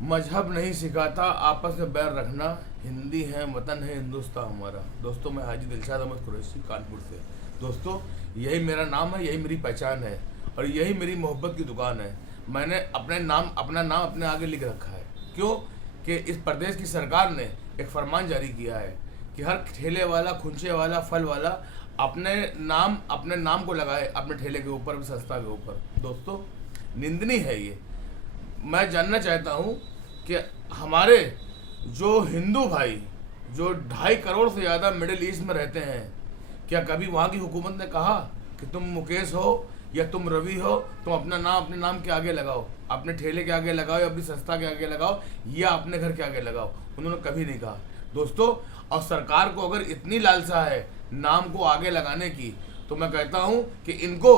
मजहब नहीं सिखाता आपस में बैर रखना, हिंदी है वतन है हिंदुस्तान हमारा। दोस्तों मैं हाजी दिलशाद अहमद कुरैशी कानपुर से। दोस्तों यही मेरा नाम है, यही मेरी पहचान है और यही मेरी मोहब्बत की दुकान है। मैंने अपना नाम अपने आगे लिख रखा है। क्यों कि इस प्रदेश की सरकार ने एक फरमान जारी किया है कि हर ठेले वाला, खुंचे वाला, फल वाला अपने नाम को लगाए अपने ठेले के ऊपर, संस्था के ऊपर। दोस्तों निंदनीय है ये। मैं जानना चाहता हूँ कि हमारे जो हिंदू भाई जो 2.5 करोड़ से ज़्यादा मिडिल ईस्ट में रहते हैं, क्या कभी वहाँ की हुकूमत ने कहा कि तुम मुकेश हो या तुम रवि हो, तुम अपने नाम के आगे लगाओ, अपने ठेले के आगे लगाओ या अपनी संस्था के आगे लगाओ या अपने घर के आगे लगाओ? उन्होंने कभी नहीं कहा। दोस्तों और सरकार को अगर इतनी लालसा है नाम को आगे लगाने की, तो मैं कहता हूँ कि इनको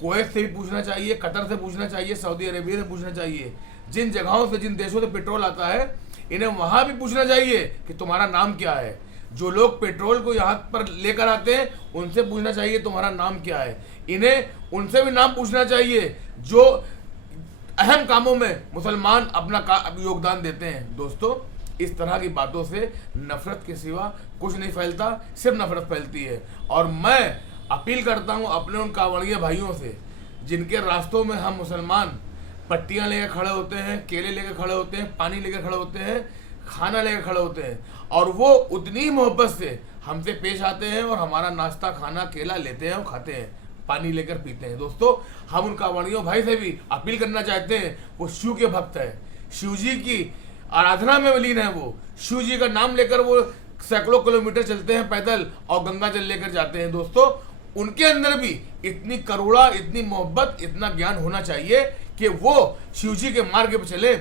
कुवैत से भी पूछना चाहिए, कतर से पूछना चाहिए, सऊदी अरेबिया से पूछना चाहिए। जिन जगहों से, जिन देशों से पेट्रोल आता है, इन्हें वहाँ भी पूछना चाहिए कि तुम्हारा नाम क्या है। जो लोग पेट्रोल को यहाँ पर लेकर आते हैं उनसे पूछना चाहिए तुम्हारा नाम क्या है। इन्हें उनसे भी नाम पूछना चाहिए जो अहम कामों में मुसलमान अपना योगदान देते हैं। दोस्तों इस तरह की बातों से नफरत के सिवा कुछ नहीं फैलता, सिर्फ नफरत फैलती है। और मैं अपील करता हूं अपने उन कांवड़िया भाइयों से जिनके रास्तों में हम मुसलमान पट्टियां लेकर खड़े होते हैं, केले लेकर खड़े होते हैं, पानी लेकर खड़े होते हैं, खाना लेकर खड़े होते हैं, और वो उतनी ही मोहब्बत से हमसे पेश आते हैं और हमारा नाश्ता, खाना, केला लेते हैं और खाते हैं, पानी लेकर पीते हैं। दोस्तों हम उन कांवड़ियों भाई से भी अपील करना चाहते हैं, वो शिव के भक्त है, शिव जी की आराधना में विलीन है। वो शिव जी का नाम लेकर वो सैकड़ों किलोमीटर चलते हैं पैदल और गंगा जल लेकर जाते हैं। दोस्तों उनके अंदर भी इतनी करुणा, इतनी मोहब्बत, इतना ज्ञान होना चाहिए कि वो शिव जी के मार्ग पर चले।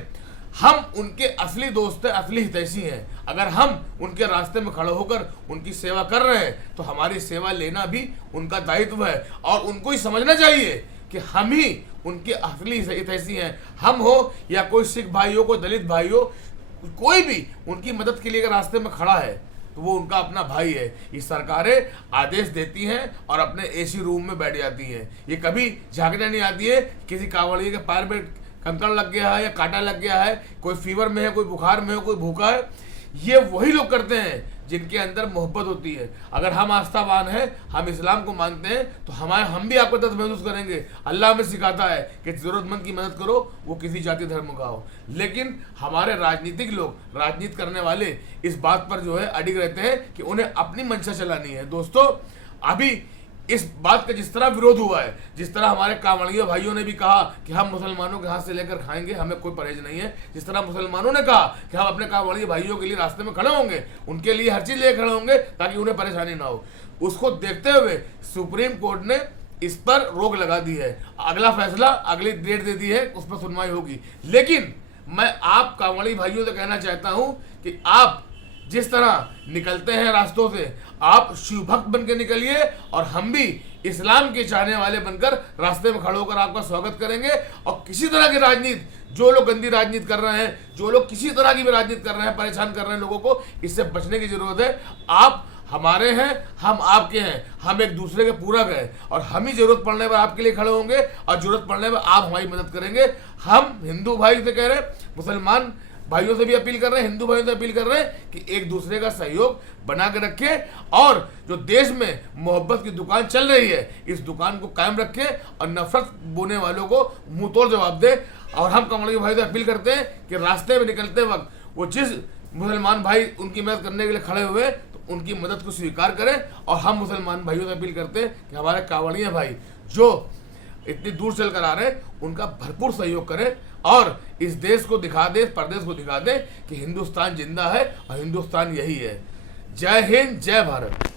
हम उनके असली दोस्त हैं, असली हितैषी हैं। अगर हम उनके रास्ते में खड़े होकर उनकी सेवा कर रहे हैं तो हमारी सेवा लेना भी उनका दायित्व है और उनको ही समझना चाहिए कि हम ही उनके असली हितैषी हैं। हम हो या कोई सिख भाई हो, कोई दलित भाई हो, कोई भी उनकी मदद के लिए रास्ते में खड़ा है तो वो उनका अपना भाई है। ये सरकारें आदेश देती हैं और अपने एसी रूम में बैठ जाती हैं। ये कभी झांकने नहीं आती है किसी कांवड़िए के पैर में कंकड़ लग गया है या कांटा लग गया है, कोई फीवर में है, कोई बुखार में है, कोई भूखा है। ये वही लोग करते हैं जिनके अंदर मोहब्बत होती है। अगर हम आस्थावान हैं, हम इस्लाम को मानते हैं, तो हम भी आपको दर्द महसूस करेंगे। अल्लाह हमें सिखाता है कि ज़रूरतमंद की मदद करो, वो किसी जाति धर्म का हो। लेकिन हमारे राजनीतिक लोग, राजनीति करने वाले इस बात पर जो है अडिग रहते हैं कि उन्हें अपनी मंशा चलानी है। दोस्तों अभी इस बात का जिस तरह विरोध हुआ है, जिस तरह हमारे कांवड़िया भाइयों ने भी कहा कि हम मुसलमानों के हाथ से लेकर खाएंगे, हमें कोई परहेज नहीं है, जिस तरह मुसलमानों ने कहा कि हम अपने कांवड़िया भाइयों के लिए रास्ते में खड़े होंगे, उनके लिए हर चीज लेकर खड़े होंगे ताकि उन्हें परेशानी ना हो, उसको देखते हुए सुप्रीम कोर्ट ने इस पर रोक लगा दी है। अगला फैसला अगली डेट दे दी है, उस पर सुनवाई होगी। लेकिन मैं आप कांवड़ी भाइयों से कहना चाहता हूं कि आप जिस तरह निकलते हैं रास्तों से, आप शिव भक्त बन के निकलिए और हम भी इस्लाम के चाहने वाले बनकर रास्ते में खड़े होकर आपका स्वागत करेंगे। और किसी तरह की राजनीति, जो लोग गंदी राजनीति कर रहे हैं, जो लोग किसी तरह की भी राजनीति कर रहे हैं, परेशान कर रहे हैं लोगों को, इससे बचने की जरूरत है। आप हमारे हैं, हम आपके हैं, हम एक दूसरे के पूरक हैं और हम ही जरूरत पड़ने पर आपके लिए खड़े होंगे और जरूरत पड़ने पर आप हमारी मदद करेंगे। हम हिंदू भाई से कह रहे हैं, मुसलमान भाइयों से भी अपील कर रहे हैं, हिंदू भाइयों से अपील कर रहे हैं कि एक दूसरे का सहयोग बना के रखें और जो देश में मोहब्बत की दुकान चल रही है, इस दुकान को कायम रखें और नफरत बोने वालों को मुंह तोड़ जवाब दें। और हम कमल भाई से अपील करते हैं कि रास्ते में निकलते वक्त वो जिस मुसलमान भाई उनकी मदद करने के लिए खड़े हुए तो उनकी मदद को स्वीकार करें। और हम मुसलमान भाइयों से अपील करते हैं कि हमारे कांवड़िया भाई जो इतनी दूर चल कर आ रहे हैं उनका भरपूर सहयोग करें और इस देश को दिखा दे, प्रदेश को दिखा दे कि हिंदुस्तान जिंदा है और हिंदुस्तान यही है। जय हिंद, जय भारत।